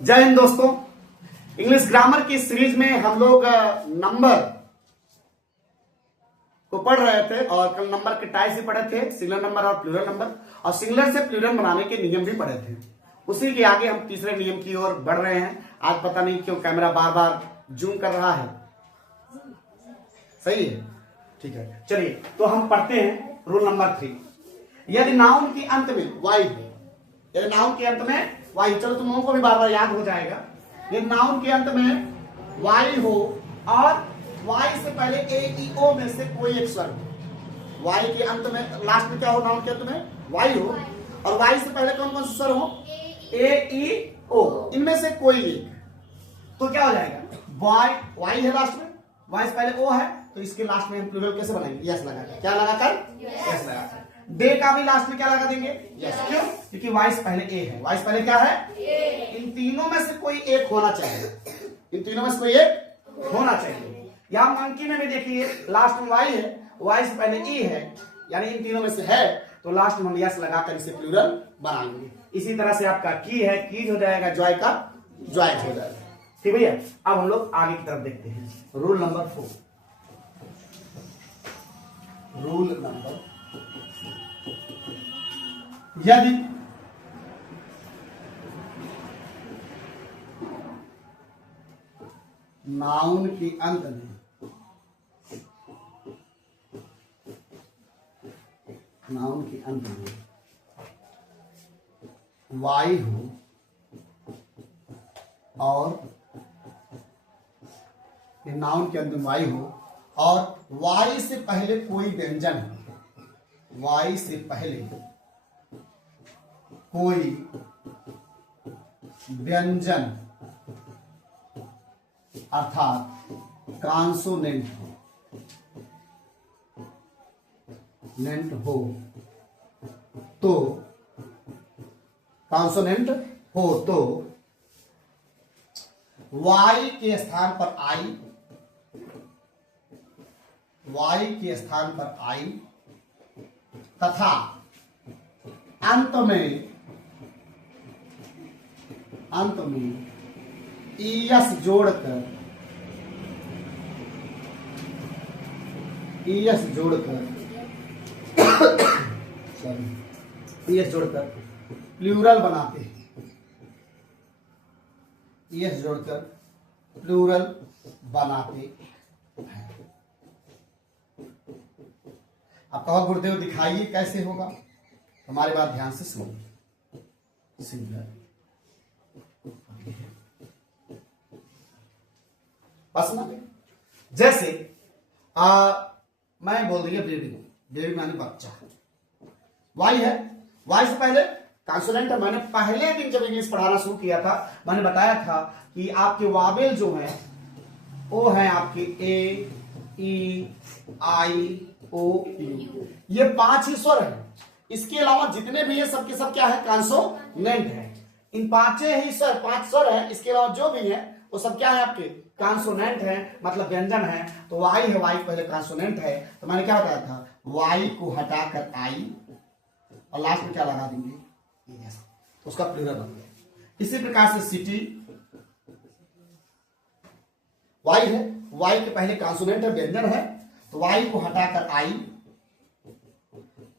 जय हिंद दोस्तों। English grammar की सीरीज में हम लोग नंबर को पढ़ रहे थे और कल नंबर के टाइप भी पढ़े थे, सिंगुलर नंबर और प्लूरल नंबर, और सिंगुलर से प्लूरल बनाने के नियम भी पढ़े थे। उसी के आगे हम तीसरे नियम की ओर बढ़ रहे हैं। आज पता नहीं क्यों कैमरा बार बार जूम कर रहा है। सही है, ठीक है। चलिए तो हम पढ़ते हैं रूल नंबर 3। यदि नाउन के अंत में वाई हो, यदि नाउन के अंत में वाई, चलो तुम लोगों को भी बार बार याद हो जाएगा। यदि नाउन के अंत में वाई हो और वाई से पहले ए ई ओ में से कोई एक स्वर हो, वाई के अंत में लास्ट में क्या हो, नाउन के अंत में वाई हो और वाई से पहले कौन कौन से स्वर हो, ए ई ओ, इनमें से कोई एक, तो क्या हो जाएगा, वाई, वाई है लास्ट में, वाई से पहले ओ है, तो इसके लास्ट में हम प्लूरल कैसे बनाएंगे, यस लगाकर। क्या लगाकर, यस लगाकर। डे का भी लास्ट में क्या लगा देंगे, यस। क्यों? क्योंकि वाई से पहले ए है, वाई से पहले क्या है, इन तीनों में से कोई एक होना चाहिए, इन तीनों में से कोई एक होना चाहिए। यहां मंकी में भी देखिए लास्ट में वाई है, वाई से पहले ई है, यानी इन तीनों में से है, तो लास्ट में हम यस लगाकर इसे प्लूरल बनाएंगे। इसी तरह से आपका की है, कीज हो जाएगा, जॉय का जॉयज हो जाएगा। ठीक भैया, अब हम लोग आगे की तरफ देखते हैं। रूल नंबर 4, रूल नंबर, यदि नाउन के अंत में वाई हो और नाउन के अंत में वाई हो और वाई से पहले कोई व्यंजन हो, वाई से पहले कोई व्यंजन अर्थात कॉन्सोनेंट हो, तो कॉन्सोनेंट हो तो वाई के स्थान पर आई, वाई के स्थान पर आई तथा अंत में ईएस जोड़कर प्लूरल बनाते हैं, ईएस जोड़कर प्लूरल बनाते हैं। अब कहो गुरुदेव दिखाइए कैसे होगा, हमारी बात ध्यान से सुनिए। सिंगुलर बस ना, जैसे मैं बोल रही है बेबी, बेबी माने बच्चा, वाई है, वाई से पहले कॉन्सोनेंट है। मैंने पहले दिन जब इंग्लिश पढ़ाना शुरू किया था, मैंने बताया था कि आपके वावेल जो हैं वो हैं आपके ए ई आई ओ यू, ये 5 ही स्वर हैं। इसके अलावा जितने भी है सबके सब क्या है, कॉन्सोनेंट है। इन 5 ही स्वर, 5 स्वर है, इसके अलावा जो भी है वो सब क्या है, आपके कॉन्सोनेंट है, मतलब व्यंजन है। तो वाई है, वाई पहले कॉन्सोनेंट है, तो मैंने क्या बताया था, वाई को हटाकर आई और लास्ट में क्या लगा देंगे, तो उसका प्लूरल बन गया। इसी प्रकार से सिटी, वाई है, वाई के पहले कॉन्सोनेंट है, व्यंजन है, तो वाई को हटाकर आई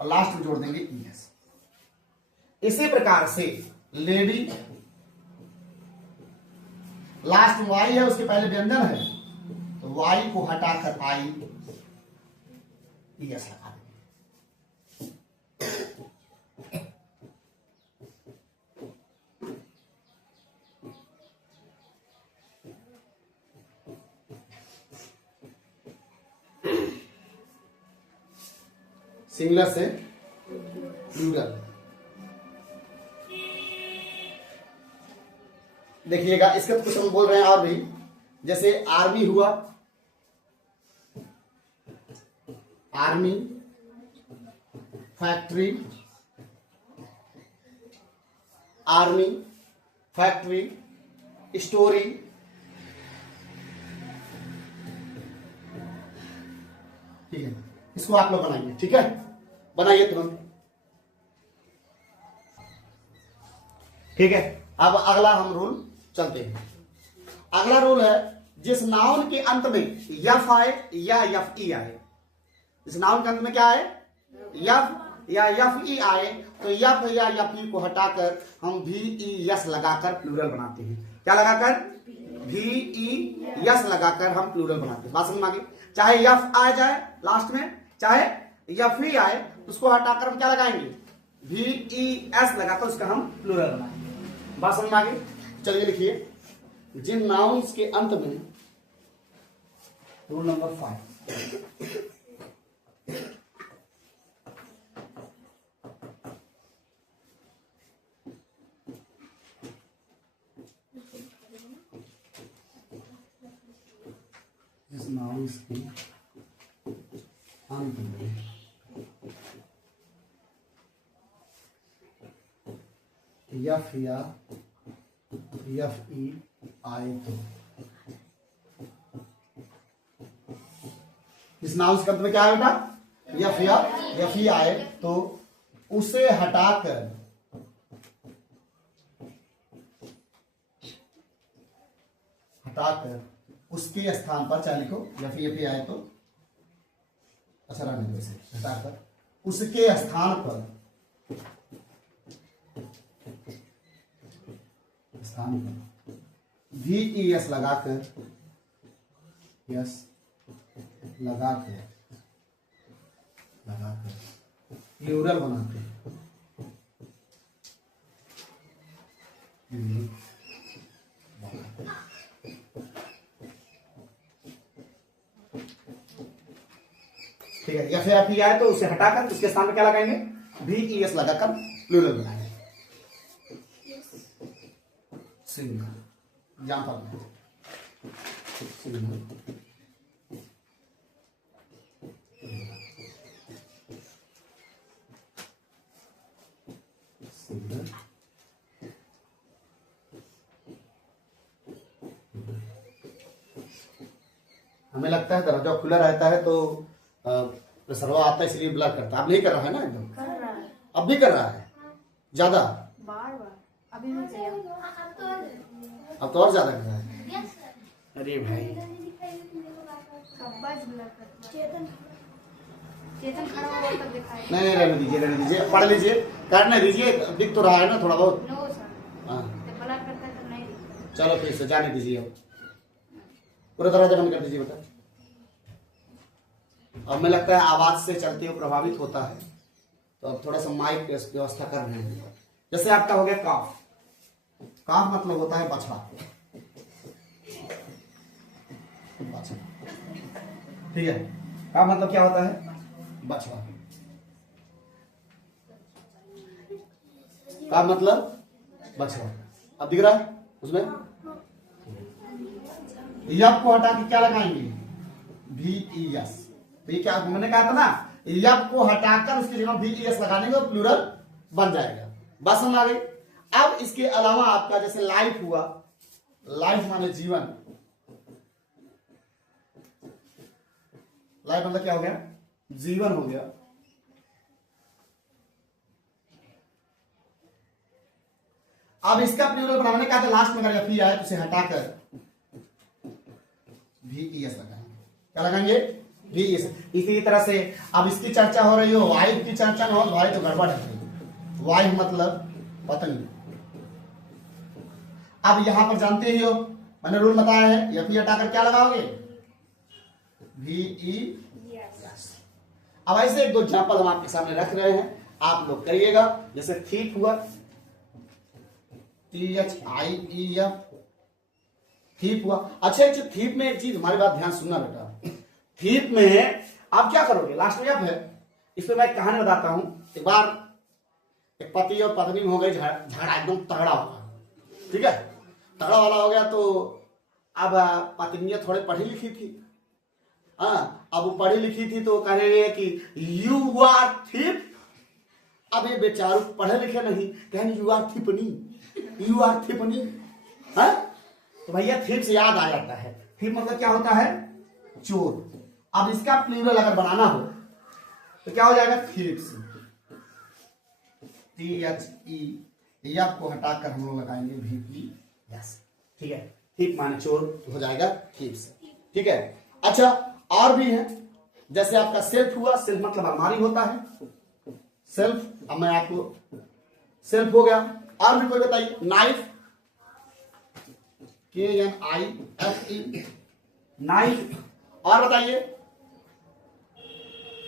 और लास्ट में जोड़ देंगे ईएस। इसी प्रकार से लेडी, लास्ट में वाई है, उसके पहले व्यंजन है, तो वाई को हटाकर आई ईएस लगा देंगे। सिंगुलर से प्लूरल, देखिएगा इसका कुछ हम बोल रहे हैं और भी, जैसे आर्मी हुआ, army, factory, army, factory, story, ठीक है। इसको आप लोग बनाइए, ठीक है, बनाइए तुरंत। ठीक है, अब अगला हम रूल चलते हैं। अगला रूल है, जिस नाउन के अंत में यफ आए या यफ ई आए, जिस नाउन के अंत में क्या आए, यफ या यफ ई आए, तो यफ या यफ ई को हटाकर हम भी ई यस लगाकर प्लूरल बनाते हैं। क्या लगाकर, भी ई यस लगाकर हम प्लूरल बनाते हैं। बात समझ में आ गई। चाहे यफ आ जाए लास्ट में, चाहे यफ ई आए, उसको हटाकर हम क्या लगाएंगे, भी ई एस लगाकर उसका हम प्लूरल बनाएंगे। बात समझ में आ गई। चलिए लिखिए, जिन नाउन्स के अंत में, रूल नंबर 5, जिस नाउन्स के अंत में यफ या यफ ई आए, तो इस नाउन्स के अंत में क्या है बेटा, यफ या यफ ई आए, तो उसे हटाकर उसके स्थान पर, चाहे लिखो यफ ई आए तो अच्छा रहने दो, इसे हटाकर उसके स्थान पर भी ई एस लगाकर प्लूरल बनाते हैं। ठीक है, या फिर आप आए तो उसे हटाकर उसके स्थान में क्या लगाएंगे, भी ई एस लगाकर प्लूरल बनाएंगे। एग्जाम्पल हमें लगता है दरवाजा खुला रहता है तो सर्वा आता है इसलिए ब्लर करता है। अब नहीं कर रहा है ना, एकदम कर रहा है, अब भी कर रहा है ज्यादा, बार बार अभी नहीं किया, अब तो और ज्यादा कर रहा है। अरे भाई शाबाश ब्लर कर। चेतन खड़ा हुआ तब दिखाई। नहीं रहने दीजिए, पढ़ लीजिए, करने दीजिए, दिख तो रहा है ना थोड़ा बहुत। नो सर, हाँ जब ब्लर करता है तो नहीं दिखता। चलो फिर से जाने दीजिए, अब पूरा दरवाजा बंद कर दीजिए बेटा। अब हमें लगता है आवाज से चलते हुए प्रभावित होता है, तो अब थोड़ा सा माइक व्यवस्था कर रहे हैं। जैसे आपका हो गया काफ, काफ मतलब होता है बछड़ा, ठीक है। काफ मतलब क्या होता है, बछड़ा। काफ मतलब बछड़ा। अब दिख रहा है उसमें, यप को हटा के क्या लगाएंगे, भी ई एस। तो ये क्या मैंने कहा था ना, यप को हटाकर उसकी जगह भी ई एस लगाने को प्लूरल बन जाएगा। बस समझ आ गई। अब इसके अलावा आपका जैसे लाइफ हुआ, लाइफ माने जीवन, लाइफ मतलब क्या हो गया, जीवन हो गया। अब इसका प्लूरल बनाने का लास्ट में अगर एफ ई आए तो उसे हटाकर भी ई एस लगाएंगे। क्या लगाएंगे, भी ई एस। इसी तरह से अब इसकी चर्चा हो रही हो, वाइफ की चर्चा न हो, भाई तो गड़बड़ है। वाइफ मतलब पत्नी। अब यहां पर जानते ही हो, मैंने रूल बताया है, एफ ई हटाकर क्या लगाओगे, भी ई एस। अब ऐसे एक दो एग्जाम्पल हम आपके सामने रख रहे हैं, आप लोग करिएगा। जैसे थीप हुआ, THIEF, थीप हुआ। अच्छा थीप में एक चीज, हमारी बात ध्यान सुनना बेटा। थीप में आप क्या करोगे, लास्ट में है, इसमें मैं एक कहानी बताता हूं। एक बार एक पति और पत्नी में हो गई झगड़ा, एकदम तगड़ा होगा, ठीक है, तगड़ा वाला हो गया। तो अब पत्नी थोड़े पढ़ी लिखी थी, हाँ, अब वो पढ़ी लिखी थी तो कह रहे कि यू आर थीप। अब ये बेचारू पढ़े लिखे नहीं, कहेंगे यू आर थिपनी, यू आर थिपनी, हाँ? तो भैया थीप से याद आ जाता है, थीप मतलब क्या होता है, चोर। अब इसका प्लूरल अगर बनाना हो तो क्या हो जाएगा, थीप्स। THE, एफ को हटाकर हम लोग लगाएंगे VP, यस। ठीक है, थिप माने चोर हो जाएगा थिप से, ठीक है। अच्छा और भी है, जैसे आपका सेल्फ हुआ, सेल्फ मतलब अलमारी होता है, सेल्फ, अब मैं आपको सेल्फ हो गया। और भी कोई बताइए, नाइफ, KNIFE, नाइफ। और बताइए,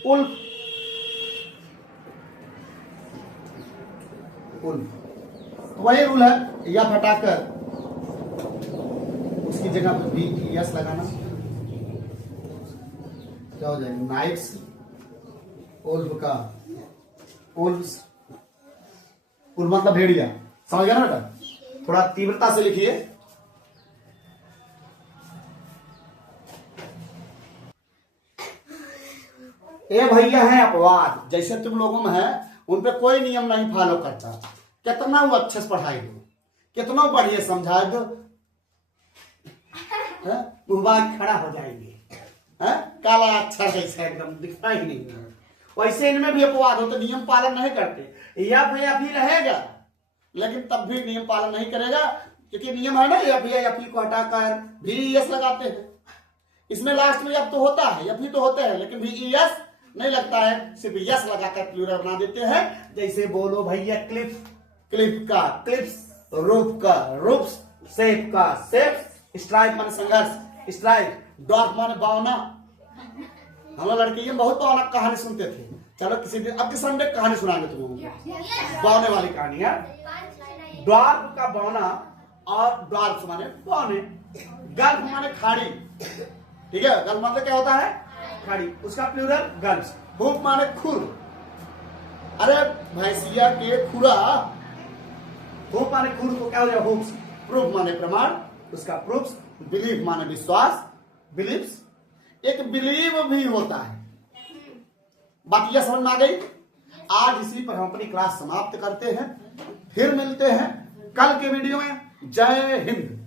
उल्फ, उल्फ, वही रूल है, या हटाकर उसकी जगह पर BES लगाना, क्या हो जाएगा, नाइफ्स, उल्फ का उल्फ्स, उल्फ मतलब भेड़िया, समझ गया ना बेटा, थोड़ा तीव्रता से लिखिए। ये भैया है अपवाद, जैसे तुम लोगों में है, उन पे कोई नियम नहीं फॉलो करता, कितना वो अच्छे से पढ़ाई दो, कितना बढ़िया समझा दो, मुंह खड़ा हो जाएंगे, काला अच्छा जैसा एकदम दिखता ही नहीं है। वैसे इनमें भी अपवाद हो, तो नियम पालन नहीं करते, या भी रहेगा लेकिन तब भी नियम पालन नहीं करेगा, क्योंकि नियम है ना, या को हटाकर VES लगाते हैं। इसमें लास्ट में अब तो होता है, या तो होते हैं, लेकिन VES नहीं लगता है, सिर्फ यस लगाकर प्लूरल बना देते हैं। जैसे बोलो भैया क्लिप, क्लिप का क्लिप्स, रूप का रूप्स, सेफ का सेफ, स्ट्राइक माने संघर्ष, स्ट्राइक, डॉग माने बावना। हम लोग लड़के बहुत बावना कहानी सुनते थे, चलो किसी दिन अब के संडे कहानी सुनाएंगे तुम लोगों को, बावने वाली कहानी है। डॉग का बावना और डॉग्स माने बावने, गल्फ माने खाड़ी, ठीक है, गल्फ मतलब क्या होता है, खाड़ी, उसका प्लूरल गल्फ। हुप माने खुर, अरे भैंसिया के खुरा, हुप माने खुर को क्या हो जाएगा, हुप्स। प्रूफ माने प्रमाण, उसका प्रूफ्स। बिलीफ माने विश्वास, बिलीव्स। एक बिलीव भी होता है। बात यह समझ में आ गई। आज इसी पर हम अपनी क्लास समाप्त करते हैं, फिर मिलते हैं कल के वीडियो में। जय हिंद।